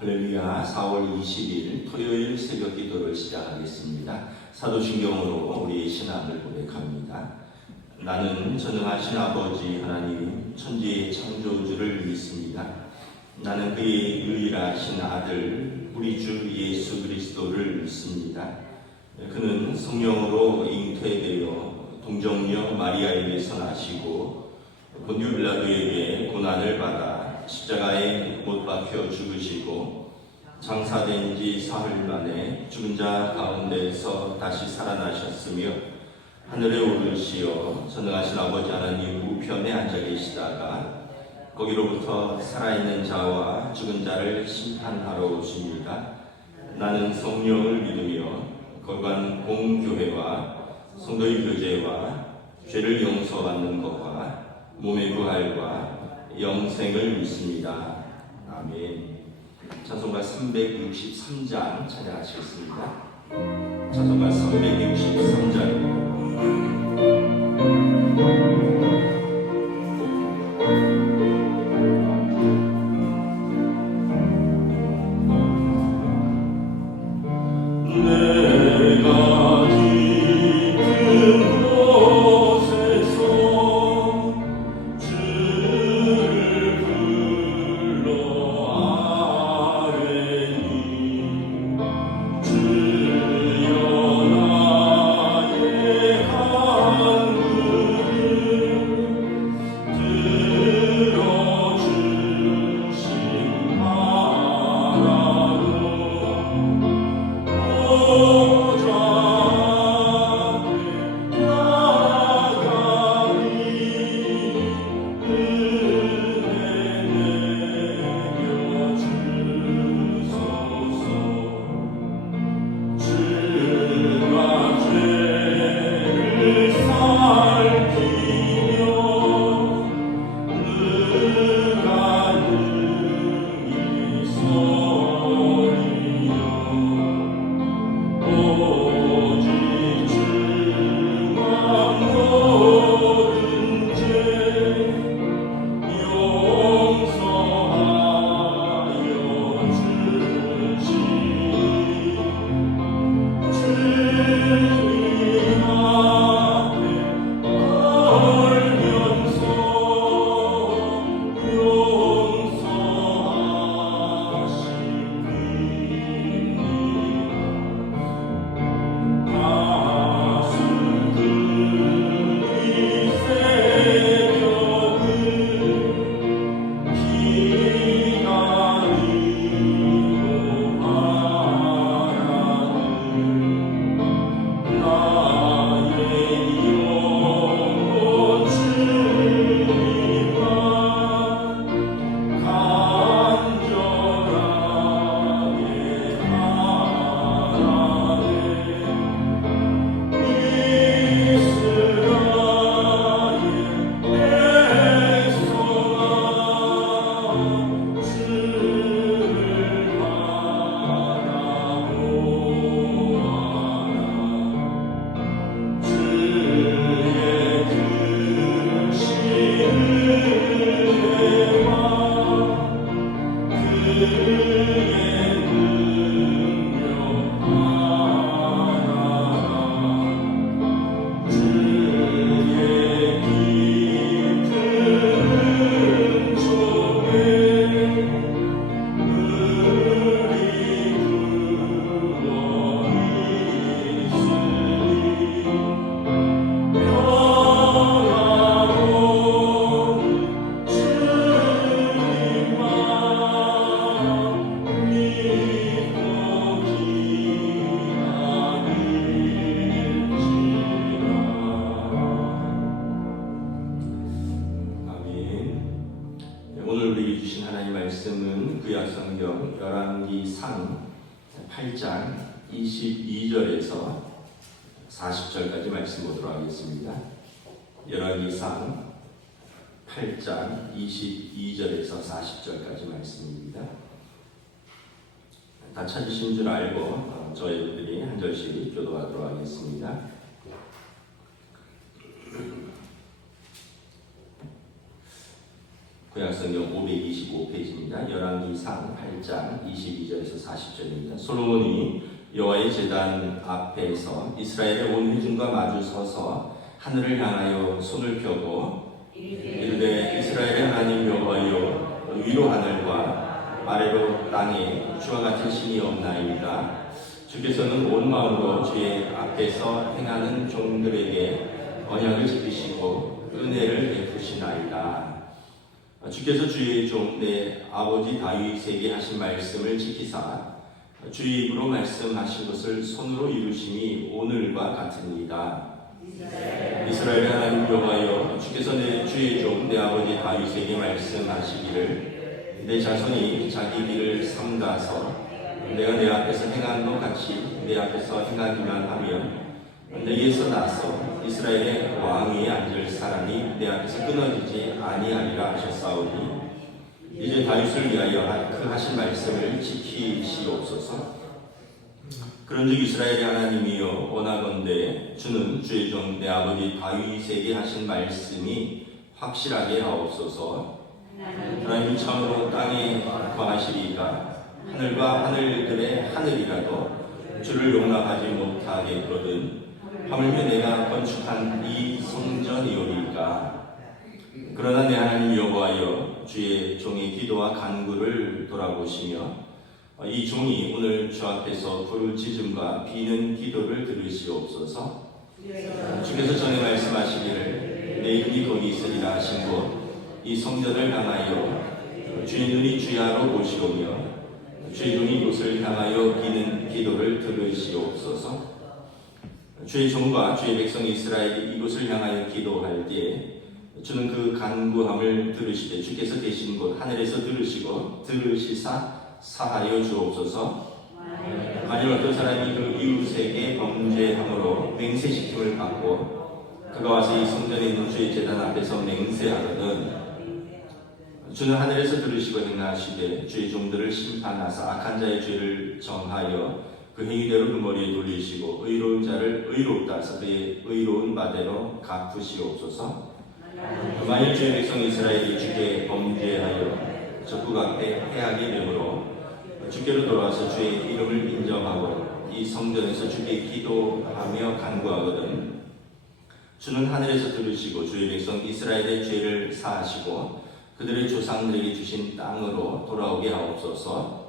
할렐루야. 4월 20일 토요일 새벽 기도를 시작하겠습니다. 사도신경으로 우리의 신앙을 고백합니다. 나는 전능하신 아버지 하나님 천지의 창조주를 믿습니다. 나는 그의 유일하신 아들 우리 주 예수 그리스도를 믿습니다. 그는 성령으로 잉태되어 동정녀 마리아에게서 나시고 본디오 빌라도에게 고난을 받아 십자가에 못 박혀 죽으시고 장사된 지 사흘 만에 죽은 자 가운데서 다시 살아나셨으며 하늘에 오르시어 전능하신 아버지 하나님 우편에 앉아 계시다가 거기로부터 살아있는 자와 죽은 자를 심판하러 오십니다. 나는 성령을 믿으며 거룩한 공교회와 성도의 교제와 죄를 용서받는 것과 몸의 부활과 영생을 믿습니다. 아멘. 찬송가 363장 찬양하시겠습니다. 찬송가 363장. 오늘 우리에게 주신 하나님 말씀은 구약성경 열왕기상 8장 22절에서 40절까지 말씀 보도록 하겠습니다. 열왕기상 8장 22절에서 40절까지 말씀입니다. 다 찾으신 줄 알고 저희들이 한 절씩 교도하도록 하겠습니다. 구약성경 525페이지입니다. 열왕기상 8장 22절에서 40절입니다. 솔로몬이 여호와의 제단 앞에서 이스라엘의 온 회중과 마주 서서 하늘을 향하여 손을 펴고 이르되 이스라엘의 하나님 여호와여, 위로 하늘과 아래로 땅에 주와 같은 신이 없나이다. 주께서는 온 마음으로 주의 앞에서 행하는 종들에게 언약을 지키시고 은혜를 베푸시나이다. 주께서 주의 종 내 아버지 다윗에게 하신 말씀을 지키사 주의 입으로 말씀하신 것을 손으로 이루심이 오늘과 같으니이다. 이스라엘 하나님 여호와여, 주께서 내 주의 종 내 아버지 다윗에게 말씀하시기를 내 자손이 자기 길을 삼가서 내가 내 앞에서 행한 것 같이 내 앞에서 행하기만 하면 내게서 나서 이스라엘의 왕위에 앉을 사람이 내 앞에서 끊어지지 아니하리라 하셨사오니 이제 다윗을 위하여 그 하신 말씀을 지키시옵소서. 그런즉 이스라엘의 하나님이여, 원하건대 주는 주의 종 내 아버지 다윗에게 하신 말씀이 확실하게 하옵소서. 하나님 참으로 땅에 거하시리이까 하늘과 하늘들의 하늘이라도 주를 용납하지 못하겠거든 하물며 내가 건축한 이 성전이오리이까. 그러나 내 하나님 여호와여, 주의 종의 기도와 간구를 돌아보시며 이 종이 오늘 주 앞에서 부르짖음과 비는 기도를 들으시옵소서. 주께서 전에 말씀하시기를 내 이름이 거기 있으리라 하신 곳 이 성전을 향하여 주의 눈이 주야로 보시오며 주의 종이 이곳을 향하여 비는 기도를 들으시옵소서. 주의 종과 주의 백성 이스라엘이 이곳을 향하여 기도할 때에 주는 그 간구함을 들으시되 주께서 계신 곳 하늘에서 들으시고 들으시사 사하여 주옵소서. 만일 어떤 사람이 그 이웃에게 범죄함으로 맹세시킴을 받고 그가 와서 이 성전에 있는 주의 제단 앞에서 맹세하거든 주는 하늘에서 들으시고 행하시되 주의 종들을 심판하사 악한 자의 죄를 정하여 그 행위대로 그 머리에 돌리시고 의로운 자를 의롭다 하사 그의 의로운 바대로 갚으시옵소서. 만일 주의 백성 이스라엘이 주께 범죄하여 적국 앞에 패하게 되므로 주께로 돌아와서 주의 이름을 인정하고 이 성전에서 주께 기도하며 간구하거든 주는 하늘에서 들으시고 주의 백성 이스라엘의 죄를 사하시고 그들의 조상들에게 주신 땅으로 돌아오게 하옵소서.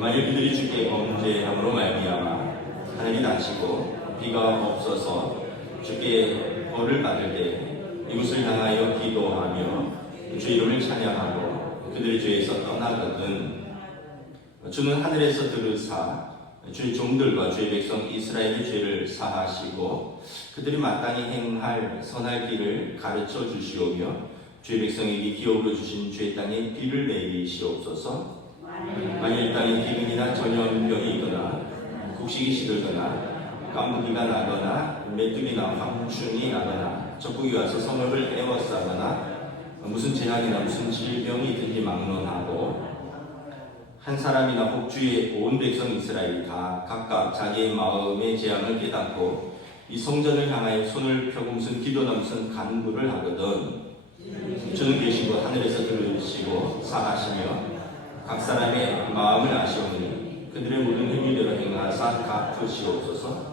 만일 그들이 주께 범죄함으로 말미암아 하늘이 닫히고 비가 없어서 주께 벌을 받을 때 이곳을 향하여 기도하며 주의 이름을 찬양하고 그들의 죄에서 떠나거든 주는 하늘에서 들으사 주의 종들과 주의 백성 이스라엘의 죄를 사하시고 그들이 마땅히 행할 선할 길을 가르쳐 주시오며 주의 백성에게 기업으로 주신 주의 땅에 비를 내리시옵소서. 만일 땅에 기근이나 전염병이 있거나 곡식이 시들거나 깐부기가 나거나 메뚜기나 황충이 나거나 적국이 와서 성읍을 에워싸거나 무슨 재앙이나 무슨 질병이 있든지 막론하고 한 사람이나 혹 주의 온 백성 이스라엘이 다 각각 자기의 마음의 재앙을 깨닫고 이 성전을 향하여 손을 펴고 무슨 기도나 무슨 간구를 하거든 주는 계신 곳 하늘에서 들으시고 사하시며 각 사람의 마음을 아시오니 그들의 모든 행위대로 행하사 갚으시옵소서.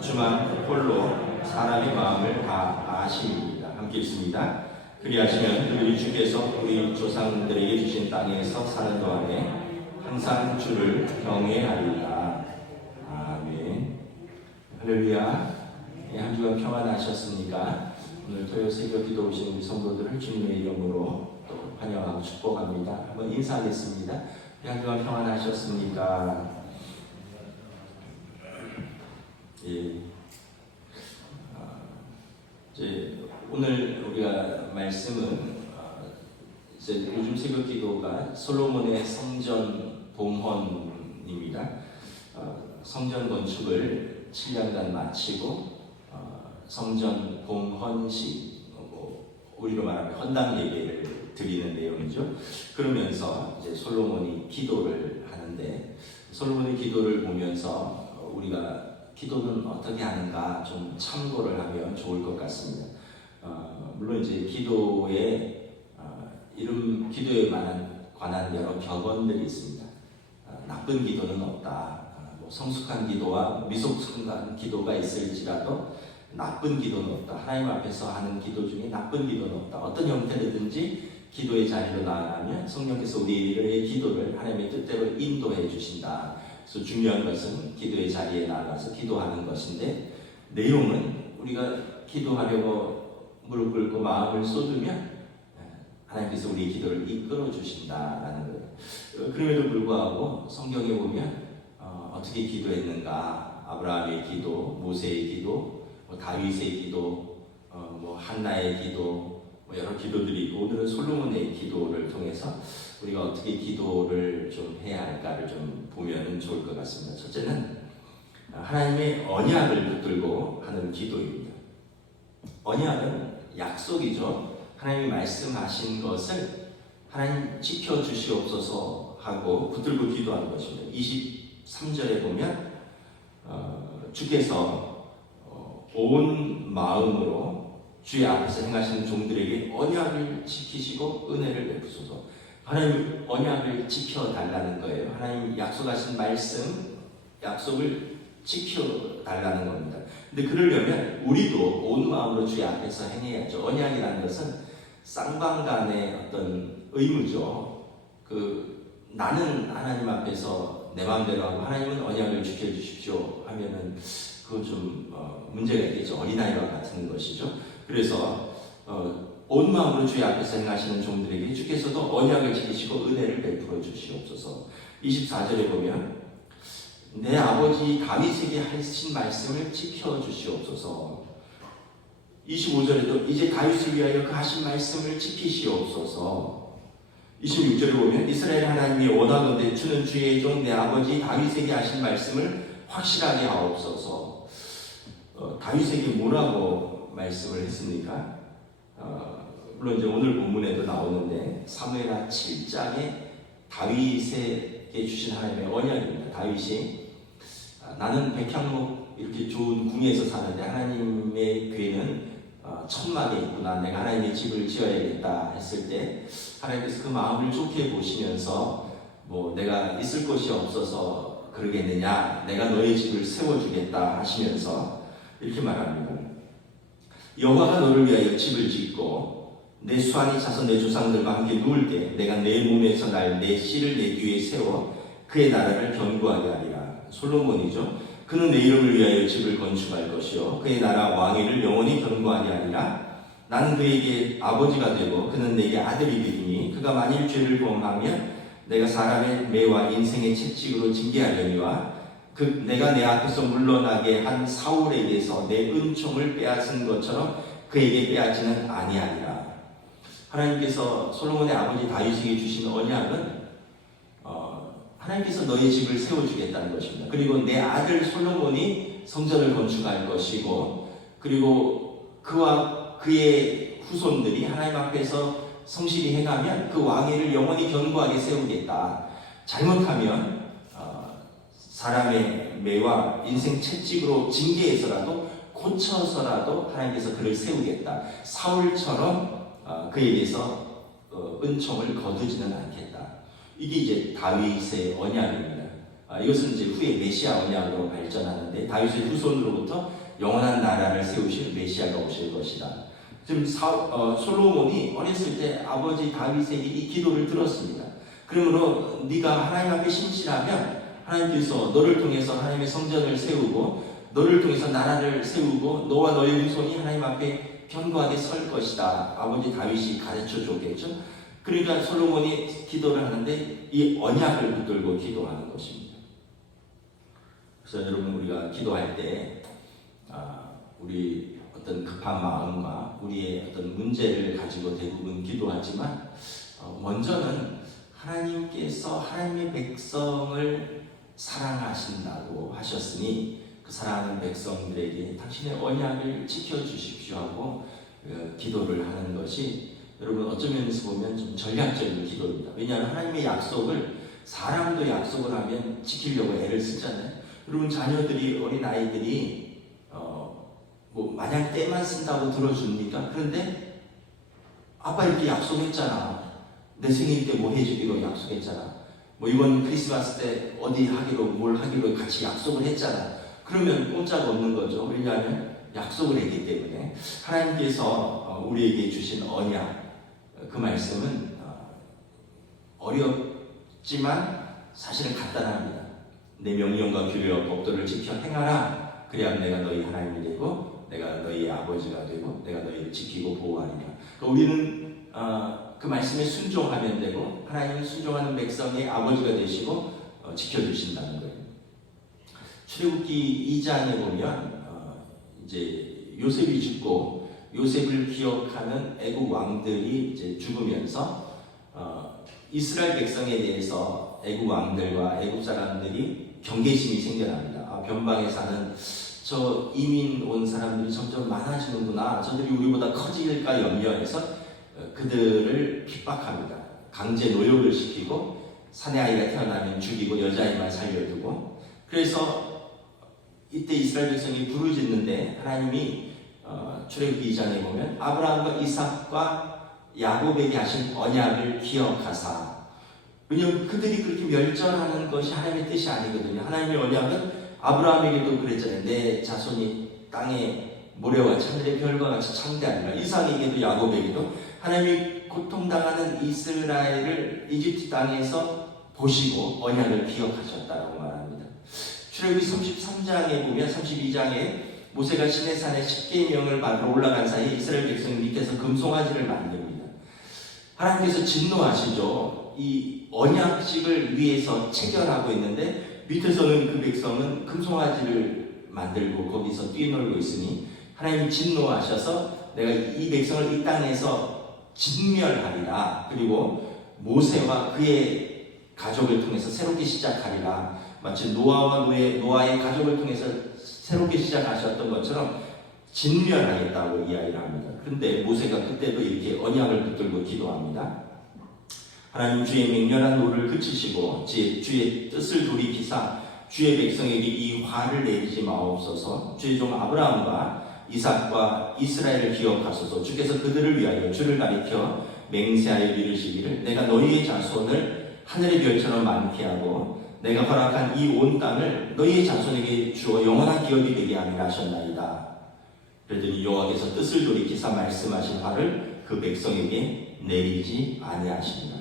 주만 홀로 사람의 마음을 다 아십니다. 함께 있습니다. 그리하시면 그들이 주께서 우리 조상들에게 주신 땅에서 사는 동안에 항상 주를 경외하리라. 아멘. 할렐루야. 한 주간 평안하셨습니까? 오늘 토요 새벽 기도 오신 우리 성도들을 주님의 이름으로 또 환영하고 축복합니다. 한번 인사하겠습니다. 한 주간 평안하셨습니까? 예. 이제 오늘 우리가 말씀은 이제 요즘 새벽 기도가 솔로몬의 성전 봉헌입니다. 성전 건축을 7년간 마치고 성전 봉헌식, 우리로 말하면 헌당 예배를 드리는 내용이죠. 그러면서 이제 솔로몬이 기도를 하는데 솔로몬의 기도를 보면서 우리가 기도는 어떻게 하는가 좀 참고를 하면 좋을 것 같습니다. 물론 이제 기도에 이런 기도에 관한 여러 격언들이 있습니다. 나쁜 기도는 없다. 뭐 성숙한 기도와 미성숙한 기도가 있을지라도 나쁜 기도는 없다. 하나님 앞에서 하는 기도 중에 나쁜 기도는 없다. 어떤 형태로든지 기도의 자리로 나아가면 성령께서 우리의 기도를 하나님의 뜻대로 인도해 주신다. 그래서 중요한 것은 기도의 자리에 나아가서 기도하는 것인데, 내용은 우리가 기도하려고 무릎 꿇고 마음을 쏟으면 하나님께서 우리의 기도를 이끌어 주신다라는 거예요. 그럼에도 불구하고 성경에 보면 어떻게 기도했는가? 아브라함의 기도, 모세의 기도, 다윗의 기도, 한나의 기도, 여러 기도들이 있고, 오늘은 솔로몬의 기도를 통해서 우리가 어떻게 기도를 좀 해야 할까를 좀 보면 좋을 것 같습니다. 첫째는 하나님의 언약을 붙들고 하는 기도입니다. 언약은 약속이죠. 하나님이 말씀하신 것을 하나님 지켜주시옵소서 하고 붙들고 기도하는 것입니다. 23절에 보면 주께서 온 마음으로 주의 앞에서 행하시는 종들에게 언약을 지키시고 은혜를 베푸소서. 하나님 언약을 지켜달라는 거예요. 하나님 약속하신 말씀, 약속을 지켜달라는 겁니다. 근데 그러려면 우리도 온 마음으로 주의 앞에서 행해야죠. 언약이라는 것은 쌍방간의 어떤 의무죠. 나는 하나님 앞에서 내 마음대로 하고 하나님은 언약을 지켜주십시오 하면은 그건 좀 문제가 있겠죠. 어린아이와 같은 것이죠. 그래서 온 마음으로 주의 앞에서 행하시는 종들에게 주께서도 언약을 지키시고 은혜를 베풀어 주시옵소서. 24절에 보면 내 아버지 다윗에게 하신 말씀을 지켜주시옵소서. 25절에도 이제 다윗을 위하여 그 하신 말씀을 지키시옵소서. 26절에 보면 이스라엘 하나님이 원하건대 주는 주의 종 내 아버지 다윗에게 하신 말씀을 확실하게 하옵소서. 다윗에게 뭐라고 말씀을 했습니까? 물론 이제 오늘 본문에도 나오는데 사무엘하 7장에 다윗에게 주신 하나님의 언약입니다. 다윗이 나는 백향목 이렇게 좋은 궁에서 사는데 하나님의 궤는 천막에 있구나. 내가 하나님의 집을 지어야겠다 했을 때 하나님께서 그 마음을 좋게 보시면서 내가 있을 곳이 없어서 그러겠느냐, 내가 너의 집을 세워주겠다 하시면서 이렇게 말합니다. 여호와가 너를 위하여 집을 짓고 내 수완이 차서 내 조상들과 함께 누울 때 내가 내 몸에서 날 내 씨를 내 뒤에 세워 그의 나라를 견고하게 하리라. 솔로몬이죠. 그는 내 이름을 위하여 집을 건축할 것이요 그의 나라 왕위를 영원히 견고하게 하리라. 나는 그에게 아버지가 되고 그는 내게 아들이 되리니 그가 만일 죄를 범하면 내가 사람의 매와 인생의 채찍으로 징계하려니와 내가 내 앞에서 물러나게 한 사울에게서 내 은총을 빼앗은 것처럼 그에게 빼앗지는 아니하리라. 하나님께서 솔로몬의 아버지 다윗에게 주신 언약은 하나님께서 너의 집을 세워주겠다는 것입니다. 그리고 내 아들 솔로몬이 성전을 건축할 것이고, 그리고 그와 그의 후손들이 하나님 앞에서 성실히 행하면 그 왕위를 영원히 견고하게 세우겠다. 잘못하면 사람의 매와 인생 채찍으로 징계해서라도 고쳐서라도 하나님께서 그를 세우겠다. 사울처럼 그에게서 은총을 거두지는 않겠다. 이게 이제 다윗의 언약입니다. 이것은 이제 후에 메시아 언약으로 발전하는데 다윗의 후손으로부터 영원한 나라를 세우실 메시아가 오실 것이다. 지금 솔로몬이 어렸을 때 아버지 다윗에게 이 기도를 들었습니다. 그러므로 네가 하나님 앞에 신실하면 하나님께서 너를 통해서 하나님의 성전을 세우고 너를 통해서 나라를 세우고 너와 너의 후손이 하나님 앞에 견고하게 설 것이다. 아버지 다윗이 가르쳐 줬겠죠. 그러니까 솔로몬이 기도를 하는데 이 언약을 붙들고 기도하는 것입니다. 그래서 여러분 우리가 기도할 때 우리 어떤 급한 마음과 우리의 어떤 문제를 가지고 대부분 기도하지만 먼저는 하나님께서 하나님의 백성을 사랑하신다고 하셨으니 그 사랑하는 백성들에게 당신의 언약을 지켜주십시오 하고 기도를 하는 것이 여러분 어쩌 면에서 보면 좀 전략적인 기도입니다. 왜냐하면 하나님의 약속을 사람도 약속을 하면 지키려고 애를 쓰잖아요. 여러분 자녀들이 어린아이들이 마냥 때만 쓴다고 들어줍니까? 그런데 아빠 이렇게 약속했잖아. 내 생일 때 뭐 해주기로 약속했잖아. 뭐 이번 크리스마스 때 어디 하기로 뭘 하기로 같이 약속을 했잖아. 그러면 꼼짝 없는 거죠. 왜냐하면 약속을 했기 때문에. 하나님께서 우리에게 주신 언약, 그 말씀은 어렵지만 사실은 간단합니다. 내 명령과 규례와 법도를 지켜 행하라. 그래야 내가 너희 하나님이 되고 내가 너희의 아버지가 되고 내가 너희를 지키고 보호하리라. 그러니까 우리는 그 말씀에 순종하면 되고 하나님은 순종하는 백성의 아버지가 되시고 지켜주신다는 거예요. 출애굽기 2장에 보면 이제 요셉이 죽고 요셉을 기억하는 애국 왕들이 이제 죽으면서 이스라엘 백성에 대해서 애국 왕들과 애국 사람들이 경계심이 생겨납니다. 변방에 사는 저 이민 온 사람들이 점점 많아지는구나. 저들이 우리보다 커질까 염려해서 그들을 핍박합니다. 강제 노역을 시키고 사내 아이가 태어나면 죽이고 여자아이만 살려두고. 그래서 이때 이스라엘 백성이 부르짖는데 하나님이 출애굽기 2장에 보면 아브라함과 이삭과 야곱에게 하신 언약을 기억하사. 왜냐하면 그들이 그렇게 멸절하는 것이 하나님의 뜻이 아니거든요. 하나님의 언약은 아브라함에게도 그랬잖아요. 내 자손이 땅에 모래와 하늘의 별과 같이 창대하리라. 이삭에게도 야곱에게도 하나님이 고통당하는 이스라엘을 이집트 땅에서 보시고 언약을 기억하셨다고 말합니다. 출애굽기 33장에 보면 32장에 모세가 시내산에 십계명을 받으러 올라간 사이에 이스라엘 백성 밑에서 금송아지를 만듭니다. 하나님께서 진노하시죠. 이 언약식을 위해서 체결하고 있는데 밑에서는 그 백성은 금송아지를 만들고 거기서 뛰놀고 있으니 하나님이 진노하셔서 내가 이 백성을 이 땅에서 진멸하리라. 그리고 모세와 그의 가족을 통해서 새롭게 시작하리라. 마치 노아의 가족을 통해서 새롭게 시작하셨던 것처럼 진멸하겠다고 이야기를 합니다. 그런데 모세가 그때도 이렇게 언약을 붙들고 기도합니다. 하나님 주의 맹렬한 노를 그치시고 주의 뜻을 돌이키사 주의 백성에게 이 화를 내리지 마옵소서. 주의 종 아브라함과 이삭과 이스라엘을 기억하소서. 주께서 그들을 위하여 주를 가리켜 맹세하여 이르시기를 내가 너희의 자손을 하늘의 별처럼 많게 하고 내가 허락한 이 온 땅을 너희의 자손에게 주어 영원한 기업이 되게 하리라 하셨나이다. 그랬더니 여호와께서 뜻을 돌이키사 말씀하신 화를 그 백성에게 내리지 아니하십니다.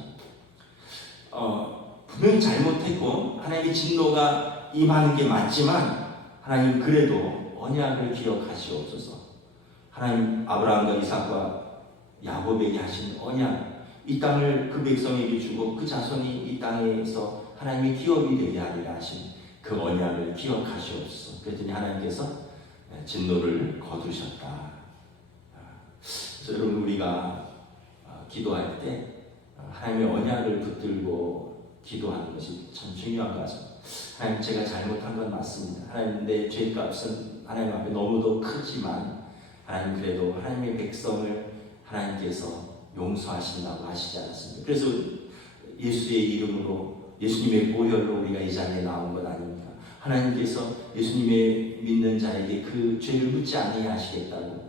분명히 잘못했고 하나님의 진노가 임하는 게 맞지만 하나님 그래도 언약을 기억하시옵소서. 하나님 아브라함과 이삭과 야곱에게 하신 언약, 이 땅을 그 백성에게 주고 그 자손이 이 땅에서 하나님의 기업이 되게 하리라 하신 그 언약을 기억하시옵소서. 그랬더니 하나님께서 진노를 거두셨다. 그래서 여러분 우리가 기도할 때 하나님의 언약을 붙들고 기도하는 것이 참 중요한 것 같습니다. 하나님 제가 잘못한 건 맞습니다. 하나님 내 죄값은 하나님 앞에 너무도 크지만 하나님 그래도 하나님의 백성을 하나님께서 용서하신다고 하시지 않았습니다. 그래서 예수의 이름으로 예수님의 보혈로 우리가 이 자리에 나온 것 아닙니까? 하나님께서 예수님의 믿는 자에게 그 죄를 묻지 아니하시겠다고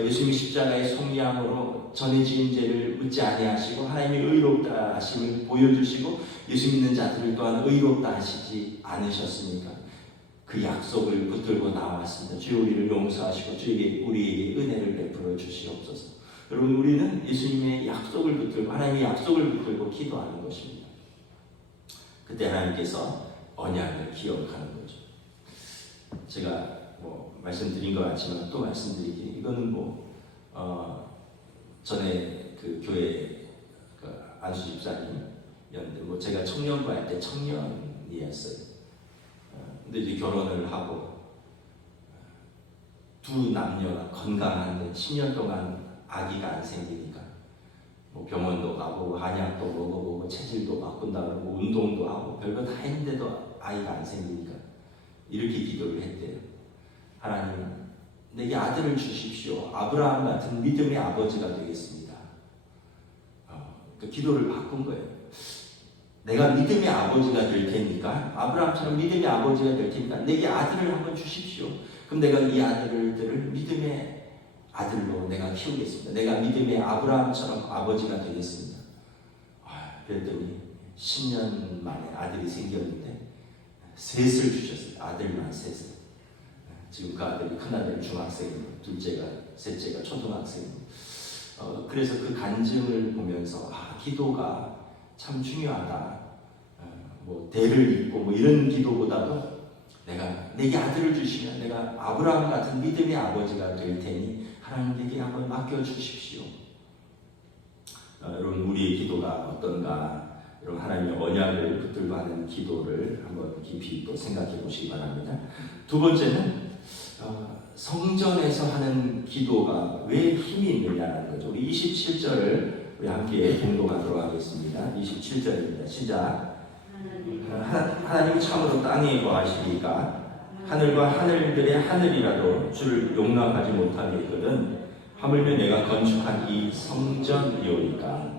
예수님이 십자가의 속량으로 전해진 죄를 묻지 아니하시고 하나님의 의롭다 하심을 보여주시고 예수 믿는 자들을 또한 의롭다 하시지 않으셨습니까? 그 약속을 붙들고 나왔습니다. 주여 우리를 용서하시고 주에게 우리에게 은혜를 베풀어 주시옵소서. 여러분 우리는 예수님의 약속을 붙들고 하나님의 약속을 붙들고 기도하는 것입니다. 그때 하나님께서 언약을 기억하는 거죠. 제가 말씀드린 것 같지만 또 말씀드리기 이거는 전에 그 교회 그 안수 집사님이었는데 제가 청년부 할 때 청년이었어요. 근데 이제 결혼을 하고 두 남녀가 건강한데 10년 동안 아기가 안 생기니까 병원도 가보고 한약도 먹어보고 체질도 바꾼다 그러고 운동도 하고 별거 다 했는데도 아이가 안 생기니까 이렇게 기도를 했대요. 하나님 내게 아들을 주십시오. 아브라함 같은 믿음의 아버지가 되겠습니다. 그 기도를 바꾼 거예요. 내가 믿음의 아버지가 될 테니까 아브라함처럼 믿음의 아버지가 될 테니까 내게 아들을 한번 주십시오. 그럼 내가 이 아들들을 믿음의 아들로 내가 키우겠습니다. 내가 믿음의 아브라함처럼 아버지가 되겠습니다. 그랬더니 10년 만에 아들이 생겼는데 셋을 주셨어요. 아들만 셋을. 지금 그 아들이 큰아들이 중학생이고 둘째가 셋째가 초등학생이고. 그래서 그 간증을 보면서 기도가 참 중요하다. 뭐 대를 잇고 뭐 이런 기도보다도 내게 아들을 주시면 내가 아브라함 같은 믿음의 아버지가 될 테니 하나님께 한번 맡겨 주십시오. 여러분 우리의 기도가 어떤가? 여러분 하나님의 언약을 붙들고 하는 기도를 한번 깊이 또 생각해 보시기 바랍니다. 두 번째는 성전에서 하는 기도가 왜 힘이 있느냐는 거죠. 우리 27절을 우리 함께 공독하도록 하겠습니다. 27절입니다. 시작. 하나님이 참으로 땅에 거하시니까 하늘과 하늘들의 하늘이라도 주를 용납하지 못하겠거든 하물며 내가 건축한 이 성전이오니까.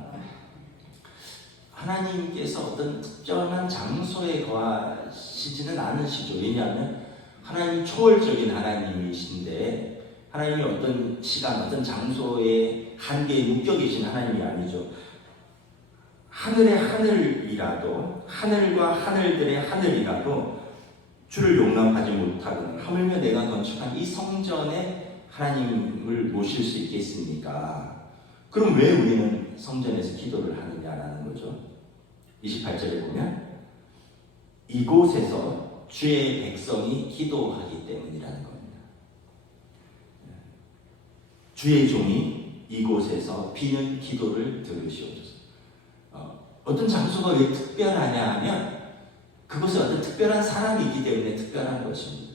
하나님께서 어떤 특별한 장소에 거하시지는 않으시죠. 왜냐하면 하나님이 초월적인 하나님이신데 하나님이 어떤 시간, 어떤 장소의 한계에 묶여 계신 하나님이 아니죠. 하늘의 하늘이라도 하늘과 하늘들의 하늘이라도 주를 용납하지 못하거든 하물며 내가 건축한 이 성전에 하나님을 모실 수 있겠습니까? 그럼 왜 우리는 성전에서 기도를 하느냐라는 거죠. 28절에 보면 이곳에서 주의 백성이 기도하기 때문이라는 겁니다. 주의 종이 이곳에서 비는 기도를 들으시옵소서. 어떤 장소가 왜 특별하냐 하면 그곳에 어떤 특별한 사람이 있기 때문에 특별한 것입니다.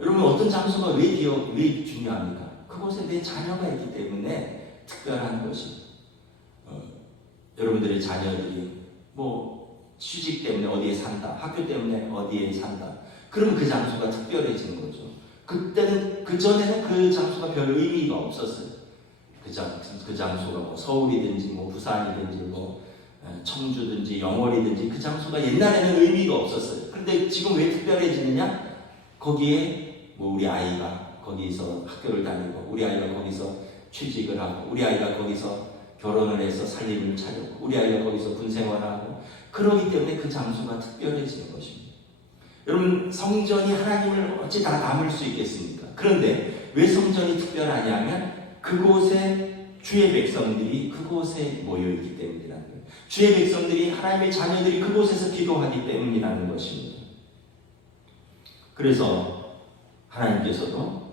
여러분 어떤 장소가 왜 중요합니까? 그곳에 내 자녀가 있기 때문에 특별한 것입니다. 여러분들의 자녀들이 뭐 취직 때문에 어디에 산다, 학교 때문에 어디에 산다. 그러면 그 장소가 특별해지는 거죠. 그전에는 그 장소가 별 의미가 없었어요. 그 장소가 뭐 서울이든지 뭐 부산이든지 뭐 청주든지 영월이든지 그 장소가 옛날에는 의미가 없었어요. 그런데 지금 왜 특별해지느냐? 거기에 뭐 우리 아이가 거기서 학교를 다니고 우리 아이가 거기서 취직을 하고 우리 아이가 거기서 결혼을 해서 살림을 차렸고 우리 아이가 거기서 군생활하고 그러기 때문에 그 장소가 특별해지는 것입니다. 여러분 성전이 하나님을 어찌 다 담을 수 있겠습니까? 그런데 왜 성전이 특별하냐면 그곳에 주의 백성들이 그곳에 모여있기 때문이라는 거예요. 주의 백성들이 하나님의 자녀들이 그곳에서 기도하기 때문이라는 것입니다. 그래서 하나님께서도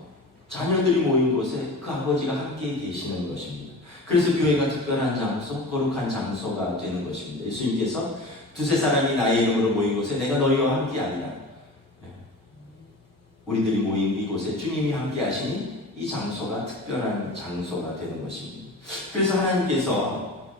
자녀들이 모인 곳에 그 아버지가 함께 계시는 것입니다. 그래서 교회가 특별한 장소, 거룩한 장소가 되는 것입니다. 예수님께서 두세 사람이 나의 이름으로 모인 곳에 내가 너희와 함께 하리라. 우리들이 모인 이곳에 주님이 함께 하시니 이 장소가 특별한 장소가 되는 것입니다. 그래서 하나님께서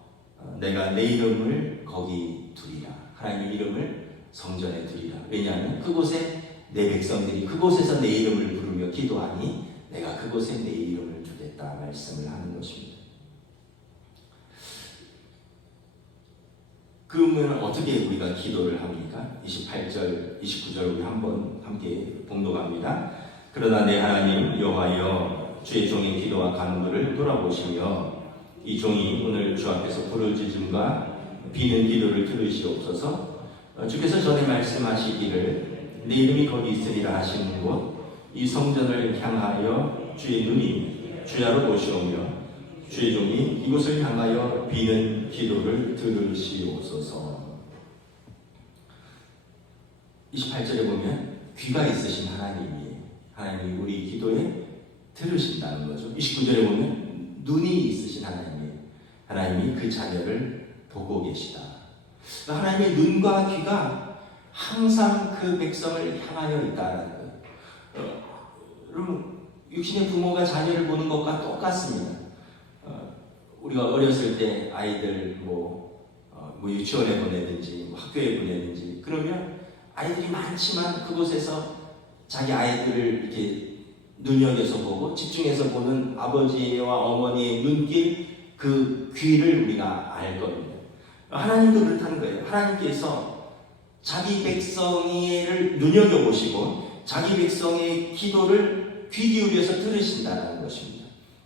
내가 내 이름을 거기 두리라. 하나님 이름을 성전에 두리라. 왜냐하면 그곳에 내 백성들이 그곳에서 내 이름을 부르며 기도하니 내가 그곳에 내 이름을 두겠다 말씀을 하는 것입니다. 그러면 어떻게 우리가 기도를 합니까? 28절, 29절 우리 한번 함께 봉독합니다. 그러나 내 하나님 여호와여 주의 종의 기도와 간구를 돌아보시며 이 종이 오늘 주 앞에서 부르짖음과 비는 기도를 들으시옵소서. 주께서 전에 말씀하시기를 내 이름이 거기 있으리라 하시는 곳 이 성전을 향하여 주의 눈이 주야로 보시오며 주의 종이 이곳을 향하여 비는 기도를 들으시옵소서. 28절에 보면 귀가 있으신 하나님이 하나님이 우리 기도에 들으신다는 거죠. 29절에 보면 눈이 있으신 하나님이 그 자녀를 보고 계시다. 하나님의 눈과 귀가 항상 그 백성을 향하여 있다는 거예요. 여러분 육신의 부모가 자녀를 보는 것과 똑같습니다. 우리가 어렸을 때 아이들 뭐 유치원에 보내든지 뭐 학교에 보내든지 그러면 아이들이 많지만 그곳에서 자기 아이들을 이렇게 눈여겨서 보고 집중해서 보는 아버지와 어머니의 눈길 그 귀를 우리가 알 겁니다. 하나님도 그렇다는 거예요. 하나님께서 자기 백성을 눈여겨보시고 자기 백성의 기도를 귀 기울여서 들으신다는 것입니다.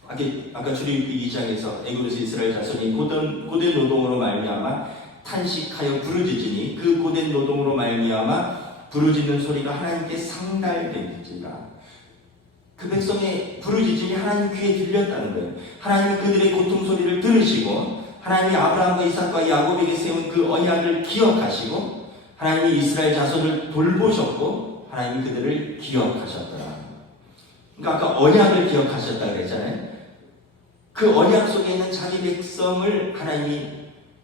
아까 출애굽기 2장에서 애굽에서 이스라엘 자손이 고된 노동으로 말미암아 탄식하여 부르짖으니 그 고된 노동으로 말미암아 부르짖는 소리가 하나님께 상달되니라. 그 백성의 부르짖음이 하나님 귀에 들렸다는 거예요. 하나님은 그들의 고통 소리를 들으시고 하나님이 아브라함과 이삭과 야곱에게 세운 그 언약을 기억하시고 하나님이 이스라엘 자손을 돌보셨고 하나님이 그들을 기억하셨더라. 그러니까 아까 언약을 기억하셨다 그랬잖아요. 그 언약 속에 있는 자기 백성을 하나님이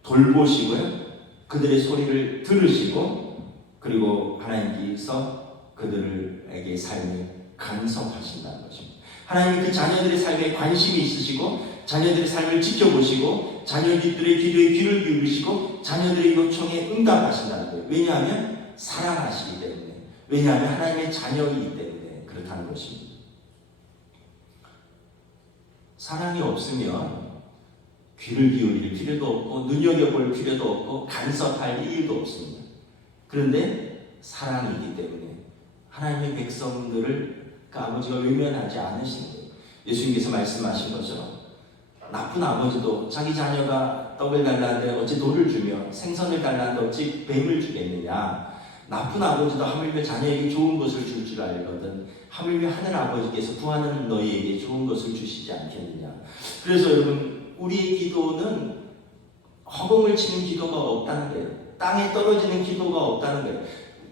돌보시고요. 그들의 소리를 들으시고 그리고 하나님께서 그들에게 삶을 간섭하신다는 것입니다. 하나님이 그 자녀들의 삶에 관심이 있으시고 자녀들의 삶을 지켜보시고 자녀들의 기도에 귀를 기울이시고 자녀들의 요청에 응답하신다는 거예요. 왜냐하면 사랑하시기 때문에, 왜냐하면 하나님의 자녀이기 때문에 그렇다는 것입니다. 사랑이 없으면 귀를 기울일 필요도 없고 눈여겨볼 필요도 없고 간섭할 이유도 없습니다. 그런데 사랑이기 때문에 하나님의 백성들을 그 아버지가 외면하지 않으신 거예요. 예수님께서 말씀하신 것처럼 나쁜 아버지도 자기 자녀가 떡을 달라는데 어찌 돌을 주며 생선을 달라는데 어찌 뱀을 주겠느냐. 나쁜 아버지도 하물며 자녀에게 좋은 것을 줄 줄 알거든 하물며 하늘 아버지께서 구하는 너희에게 좋은 것을 주시지 않겠느냐. 그래서 여러분 우리의 기도는 허공을 치는 기도가 없다는 거예요. 땅에 떨어지는 기도가 없다는 거예요.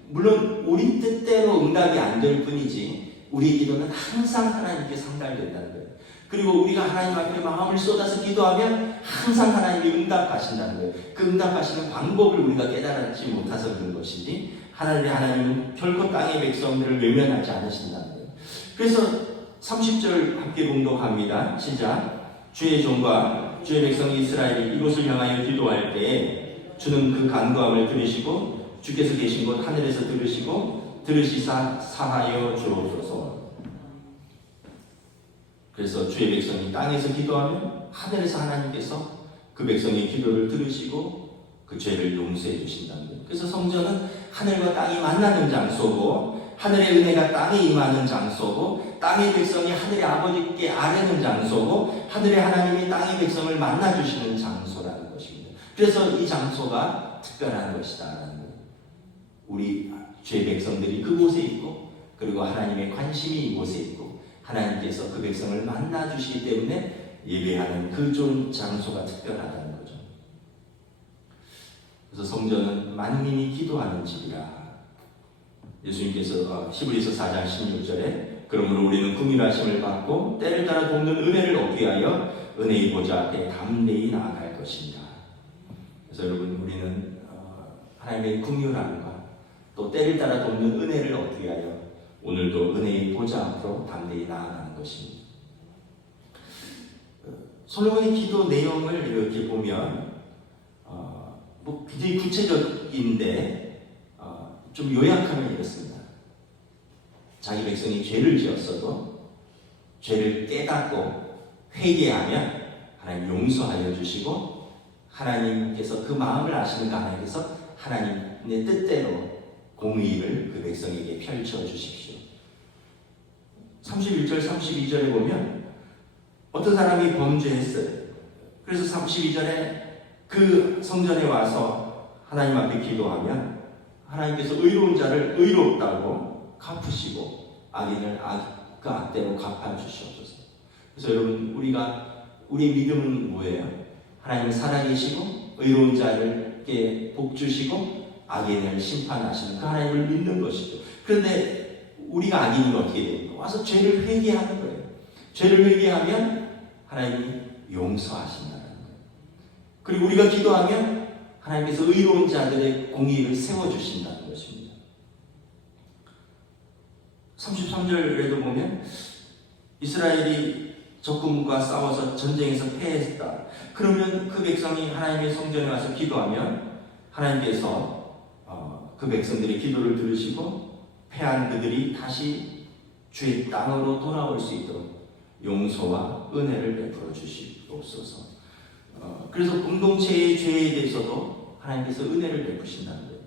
물론 우리 뜻대로 응답이 안 될 뿐이지 우리의 기도는 항상 하나님께 상달된다는 거예요. 그리고 우리가 하나님 앞에 마음을 쏟아서 기도하면 항상 하나님이 응답하신다는 거예요. 그 응답하시는 방법을 우리가 깨달지 못해서 그런 것이지 하나님은 결코 땅의 백성들을 외면하지 않으신다는 거예요. 그래서 30절 함께 봉독합니다. 시작. 주의 종과 주의 백성 이스라엘이 이곳을 향하여 기도할 때에 주는 그 간구함을 들으시고 주께서 계신 곳 하늘에서 들으시고 들으시사 사하여 주옵소서. 그래서 주의 백성이 땅에서 기도하면 하늘에서 하나님께서 그 백성의 기도를 들으시고 그 죄를 용서해 주신다는 거예요. 그래서 성전은 하늘과 땅이 만나는 장소고 하늘의 은혜가 땅에 임하는 장소고 땅의 백성이 하늘의 아버지께 아뢰는 장소고 하늘의 하나님이 땅의 백성을 만나주시는 장소라는 것입니다. 그래서 이 장소가 특별한 것이다라는 거예요. 우리 죄 백성들이 그곳에 있고 그리고 하나님의 관심이 이곳에 있고 하나님께서 그 백성을 만나주시기 때문에 예배하는 그 좋은 장소가 특별하다는 거죠. 그래서 성전은 만민이 기도하는 집이라. 예수님께서 히브리서 4장 16절에 그러므로 우리는 긍휼하심을 받고 때를 따라 돕는 은혜를 얻기 위하여 은혜의 보좌 앞에 담대히 나아갈 것입니다. 그래서 여러분 우리는 하나님의 긍휼함과 또 때를 따라 돕는 은혜를 얻기 위하여 오늘도 은혜의 보좌 앞으로 담대히 나아가는 것입니다. 솔로몬의 기도 내용을 이렇게 보면 굉장히 구체적인데 좀 요약하면 이렇습니다. 자기 백성이 죄를 지었어도 죄를 깨닫고 회개하면 하나님 용서하여 주시고 하나님께서 그 마음을 아시는 하나님께서 하나님의 뜻대로 공의를 그 백성에게 펼쳐 주십시오. 31절 32절에 보면 어떤 사람이 범죄했어요. 그래서 32절에 그 성전에 와서 하나님 앞에 기도하면 하나님께서 의로운 자를 의롭다고 갚으시고 악인을 그 악대로 갚아주시옵소서. 그래서 여러분 우리의 믿음은 뭐예요? 하나님은 살아계시고 의로운 자를께 복 주시고 악인을 심판하시는 그 하나님을 믿는 것이죠. 그런데 우리가 악인이면 어떻게 됩니까? 와서 죄를 회개하는 거예요. 죄를 회개하면 하나님이 용서하신다는 거예요. 그리고 우리가 기도하면 하나님께서 의로운 자들의 공의를 세워주신다는 것입니다. 33절에도 보면 이스라엘이 적군과 싸워서 전쟁에서 패했다. 그러면 그 백성이 하나님의 성전에 와서 기도하면 하나님께서 그 백성들의 기도를 들으시고 패한 그들이 다시 주의 땅으로 돌아올 수 있도록 용서와 은혜를 베풀어 주시옵소서. 그래서 공동체의 죄에 대해서도 하나님께서 은혜를 베푸신다는 거예요.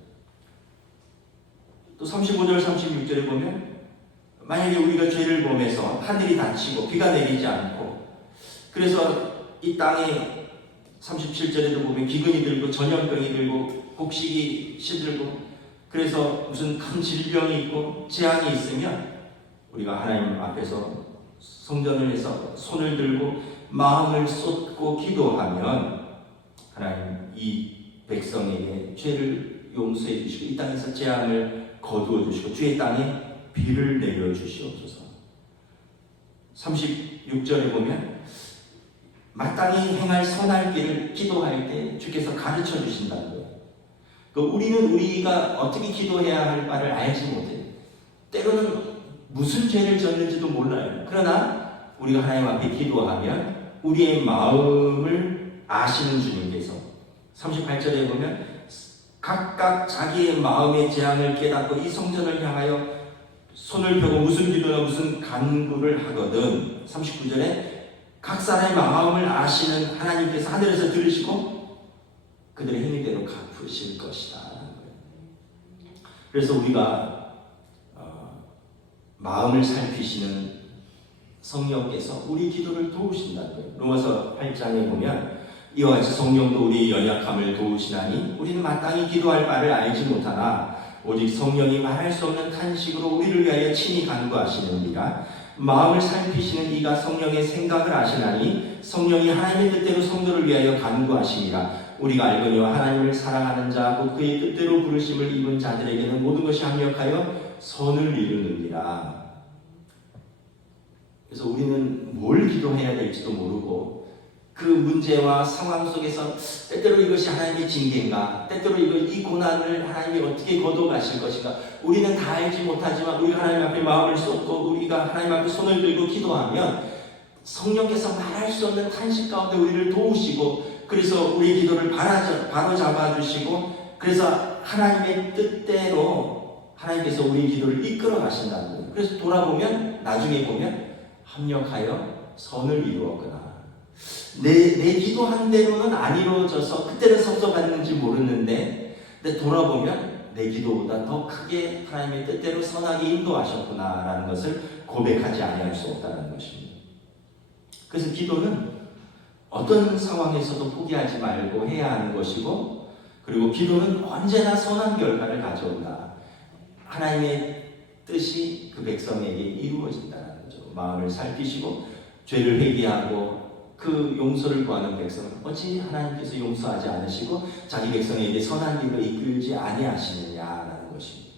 또 35절 36절에 보면 만약에 우리가 죄를 범해서 하늘이 닫히고 비가 내리지 않고 그래서 이 땅에 37절에도 보면 기근이 들고 전염병이 들고 곡식이 시들고 그래서 무슨 큰 질병이 있고 재앙이 있으면 우리가 하나님 앞에서 성전을 해서 손을 들고 마음을 쏟고 기도하면 하나님 이 백성에게 죄를 용서해 주시고 이 땅에서 재앙을 거두어 주시고 주의 땅에 비를 내려 주시옵소서. 36절에 보면 마땅히 행할 선할 길을 기도할 때 주께서 가르쳐 주신다는 거예요. 우리는 우리가 어떻게 기도해야 할 바를 알지 못해요. 때로는 무슨 죄를 졌는지도 몰라요. 그러나 우리가 하나님 앞에 기도하면 우리의 마음을 아시는 주님께서 38절에 보면 각각 자기의 마음의 재앙을 깨닫고 이 성전을 향하여 손을 펴고 무슨 기도나 무슨 간구를 하거든. 39절에 각 사람의 마음을 아시는 하나님께서 하늘에서 들으시고 그들의 행위대로 갚으실 것이다. 그래서 우리가 마음을 살피시는 성령께서 우리 기도를 도우신다는 거예요. 로마서 8장에 보면 이와 같이 성령도 우리의 연약함을 도우시나니 우리는 마땅히 기도할 바를 알지 못하나 오직 성령이 말할 수 없는 탄식으로 우리를 위하여 친히 간구하시느니라. 마음을 살피시는 이가 성령의 생각을 아시나니 성령이 하나님의 뜻대로 성도를 위하여 간구하시니라. 우리가 알거니와 하나님을 사랑하는 자 곧 그의 뜻대로 부르심을 입은 자들에게는 모든 것이 합력하여 선을 이루느니라. 그래서 우리는 뭘 기도해야 될지도 모르고 그 문제와 상황 속에서 때때로 이것이 하나님의 징계인가, 때때로 이 고난을 하나님이 어떻게 거둬가실 것인가, 우리는 다 알지 못하지만 우리가 하나님 앞에 마음을 쏟고 우리가 하나님 앞에 손을 들고 기도하면 성령께서 말할 수 없는 탄식 가운데 우리를 도우시고 그래서 우리 기도를 바로 잡아주시고 그래서 하나님의 뜻대로 하나님께서 우리 기도를 이끌어 가신다는 거예요. 그래서 돌아보면 나중에 보면 합력하여 선을 이루었구나. 내 기도한 대로는 안 이루어져서 그때는 성취받는지 모르는데 근데 돌아보면 내 기도보다 더 크게 하나님의 뜻대로 선하게 인도하셨구나라는 것을 고백하지 아니할 수 없다는 것입니다. 그래서 기도는 어떤 상황에서도 포기하지 말고 해야 하는 것이고 그리고 기도는 언제나 선한 결과를 가져온다. 하나님의 뜻이 그 백성에게 이루어진다는 거죠. 마음을 살피시고 죄를 회개하고 그 용서를 구하는 백성은 어찌 하나님께서 용서하지 않으시고 자기 백성에게 선한 길로 이끌지 아니하시느냐라는 것입니다.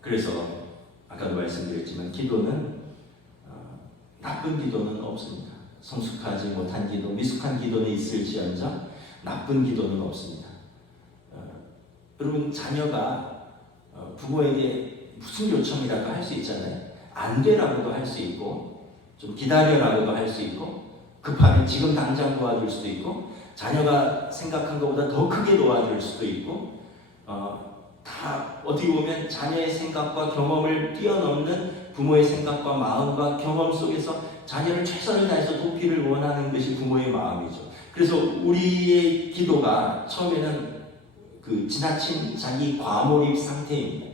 그래서 아까도 말씀드렸지만 기도는 나쁜 기도는 없습니다. 성숙하지 못한 기도, 미숙한 기도는 있을지언정 나쁜 기도는 없습니다. 여러분 자녀가 부모에게 무슨 요청이라도 할 수 있잖아요. 안 되라고도 할 수 있고 좀 기다려라고도 할 수 있고 급하면 지금 당장 도와줄 수도 있고 자녀가 생각한 것보다 더 크게 도와줄 수도 있고 다 어떻게 보면 자녀의 생각과 경험을 뛰어넘는 부모의 생각과 마음과 경험 속에서 자녀를 최선을 다해서 돕기를 원하는 것이 부모의 마음이죠. 그래서 우리의 기도가 처음에는 그 지나친 자기 과몰입 상태입니다.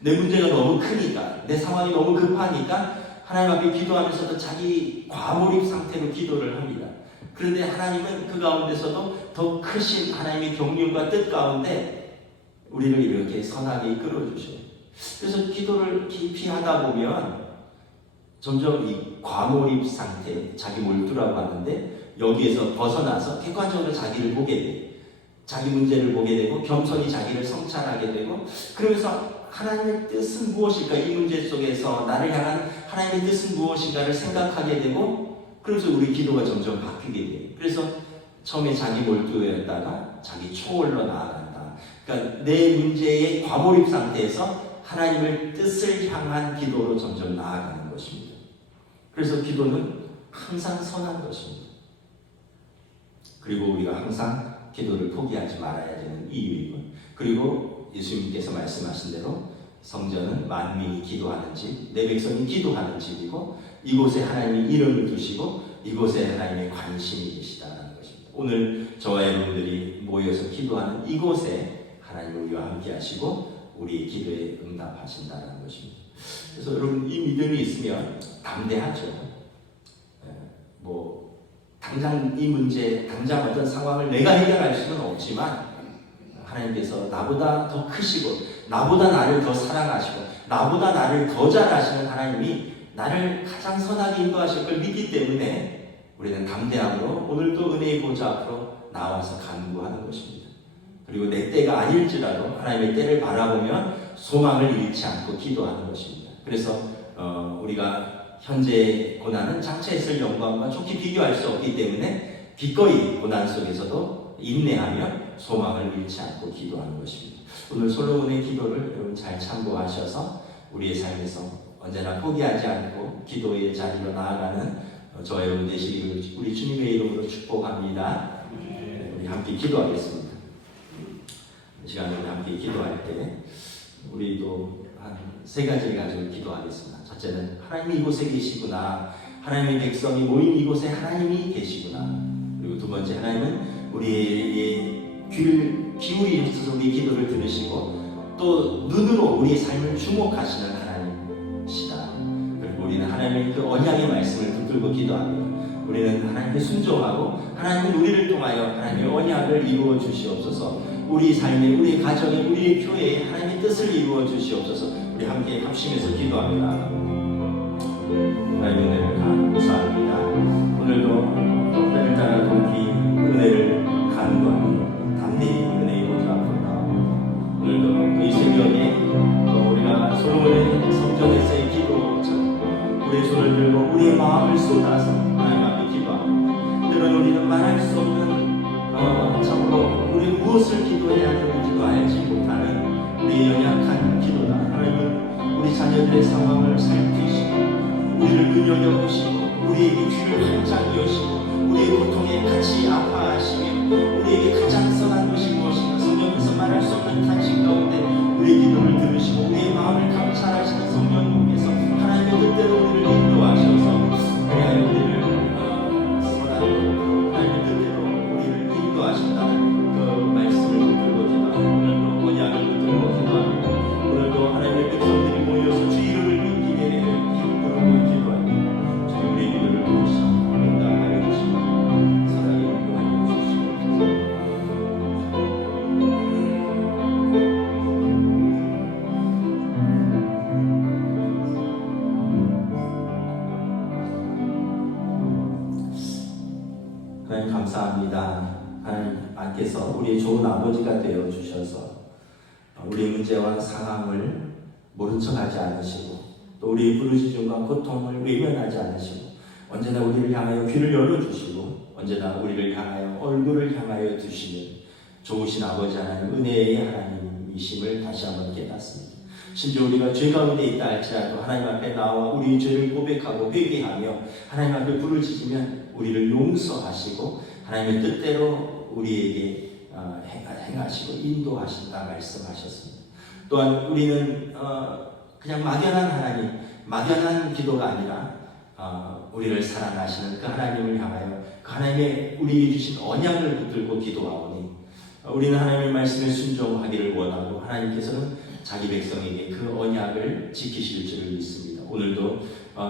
내 문제가 너무 크니까 내 상황이 너무 급하니까 하나님 앞에 기도하면서도 자기 과몰입 상태로 기도를 합니다. 그런데 하나님은 그 가운데서도 더 크신 하나님의 경륜과 뜻 가운데 우리를 이렇게 선하게 이끌어 주셔요. 그래서 기도를 깊이 하다 보면 점점 이 과몰입 상태, 자기 몰두라고 하는데 여기에서 벗어나서 객관적으로 자기를 보게 돼요. 자기 문제를 보게 되고 겸손히 자기를 성찰하게 되고 그러면서 하나님의 뜻은 무엇일까? 이 문제 속에서 나를 향한 하나님의 뜻은 무엇인가를 생각하게 되고 그래서 우리 기도가 점점 바뀌게 돼요. 그래서 처음에 자기 몰두였다가 자기 초월로 나아간다. 그러니까 내 문제의 과몰입 상태에서 하나님의 뜻을 향한 기도로 점점 나아가는 것입니다. 그래서 기도는 항상 선한 것입니다. 그리고 우리가 항상 기도를 포기하지 말아야 되는 이유이고 그리고 예수님께서 말씀하신 대로 성전은 만민이 기도하는 집, 내 백성이 기도하는 집이고 이곳에 하나님이 이름을 두시고 이곳에 하나님의 관심이 계시다는 것입니다. 오늘 저와 여러분들이 모여서 기도하는 이곳에 하나님 우리와 함께 하시고 우리의 기도에 응답하신다는 것입니다. 그래서 여러분 이 믿음이 있으면 담대하죠. 당장 이 문제, 당장 어떤 상황을 내가 해결할 수는 없지만 하나님께서 나보다 더 크시고 나보다 나를 더 사랑하시고 나보다 나를 더 잘 아시는 하나님이 나를 가장 선하게 인도하실 걸 믿기 때문에 우리는 담대함으로 오늘도 은혜의 보좌 앞으로 나와서 간구하는 것입니다. 그리고 내 때가 아닐지라도 하나님의 때를 바라보며 소망을 잃지 않고 기도하는 것입니다. 그래서 우리가 현재 고난은 장차에 있을 영광과 좋게 비교할 수 없기 때문에 기꺼이 고난 속에서도 인내하며 소망을 잃지 않고 기도하는 것입니다. 오늘 솔로몬의 기도를 여러분 잘 참고하셔서 우리의 삶에서 언제나 포기하지 않고 기도의 자리로 나아가는 저와 여러분 되시기를 우리 주님의 이름으로 축복합니다. 우리 함께 기도하겠습니다. 이 시간에 우리 함께 기도할 때 우리도 한 세 가지를 가지고 기도하겠습니다. 첫째는 하나님이 이곳에 계시구나. 하나님의 백성이 모인 이곳에 하나님이 계시구나. 그리고 두 번째, 하나님은 우리의 귀를 기울이셔서 우리의 기도를 들으시고 또 눈으로 우리의 삶을 주목하시는 하나님이시다. 그리고 우리는 하나님의 그 언약의 말씀을 붙들고 기도하며 우리는 하나님께 순종하고 하나님은 우리를 통하여 하나님의 언약을 이루어 주시옵소서. 우리 삶에, 우리 가정에, 우리의 교회에 하나님의 뜻을 이루어 주시옵소서. 우리 함께 합심해서 기도합니다. 하나님의 은혜를 감사합니다. 오늘도 때를 따라 동기 은혜를 간구하며 담대히 은혜의 보좌 앞으로 나오고 오늘도 이 새벽에 우리가 솔로몬의 성전에서의 기도처럼 우리의 손을 들고 우리의 마음을 쏟아서 하나님 앞에 기도하고 때로는 우리는 말할 수 없는 참으로 우리 무엇을 기도해야 되는지도 알지 못하는 우리의 연약한 기도다. 하나님은 우리 자녀들의 상황을 살피시고 우리를 눈여겨보시고 우리에게 귀를 활짝 여시고 우리의 고통에 같이 아파하시며 우리에게 가장 선한 것이 무엇인가 성경에서 말할 수 없는 탄식 가운데 우리의 기도를 들으시고 우리의 마음을 감찰하시는 성령님께서 하나님의 뜻대로 우리를 인도하셔서 그리하여 우리를 선한 하나님의 뜻대로 우리를 인도하신다는 그 말씀을 붙들고 기도하고 오늘도 언약을 붙들고 기도합니다. 오늘도 하나님의 백성들이 모여서 주 이름을 믿기게 기쁘고 기도하며 주님 우리의 기도를 들으시고 응답하여 주시고 사랑의 인도하여 주시옵소서. 하나님 감사합니다. 하나님께서 우리의 좋은 아버지가 되어 주셔서 우리의 문제와 상황을 모른 척하지 않으시고 또 우리의 부르짖음과 고통을 외면하지 않으시고 언제나 우리를 향하여 귀를 열어주시고 언제나 우리를 향하여 얼굴을 향하여 두시는 좋으신 아버지 하나님, 은혜의 하나님이심을 다시 한번 깨닫습니다. 심지어 우리가 죄 가운데 있다 할지라도 하나님 앞에 나와 우리의 죄를 고백하고 회개하며 하나님 앞에 부르짖으면 우리를 용서하시고 하나님의 뜻대로 우리에게 행하시고 인도하신다 말씀하셨습니다. 또한 우리는 그냥 막연한 하나님, 막연한 기도가 아니라 우리를 사랑하시는 그 하나님을 향하여 그 하나님의 우리에게 주신 언약을 붙들고 기도하오니 우리는 하나님의 말씀에 순종하기를 원하고 하나님께서는 자기 백성에게 그 언약을 지키실 줄을 믿습니다. 오늘도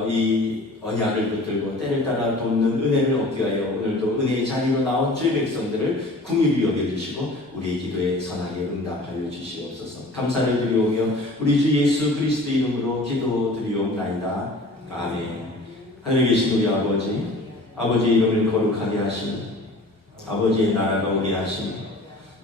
이 언약을 붙들고 때를 따라 돕는 은혜를 얻기 위하여 오늘도 은혜의 자리로 나온 주의 백성들을 긍휼히 여겨주시고 우리의 기도에 선하게 응답하여 주시옵소서. 감사를 드리오며 우리 주 예수 그리스도 이름으로 기도드리옵나이다. 아멘. 하늘에 계신 우리 아버지, 아버지의 이름을 거룩하게 하시니 아버지의 나라가 오게 하시니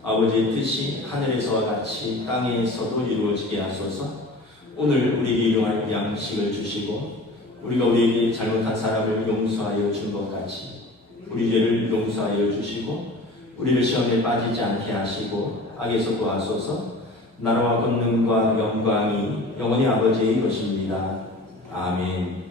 아버지의 뜻이 하늘에서와 같이 땅에서도 이루어지게 하소서. 오늘 우리에게 일용할 양식을 주시고 우리가 우리에게 잘못한 사람을 용서하여 준 것 같이 우리 죄를 용서하여 주시고 우리를 시험에 빠지지 않게 하시고 악에서 구하소서. 나라와 권능과 영광이 영원히 아버지의 것입니다. 아멘.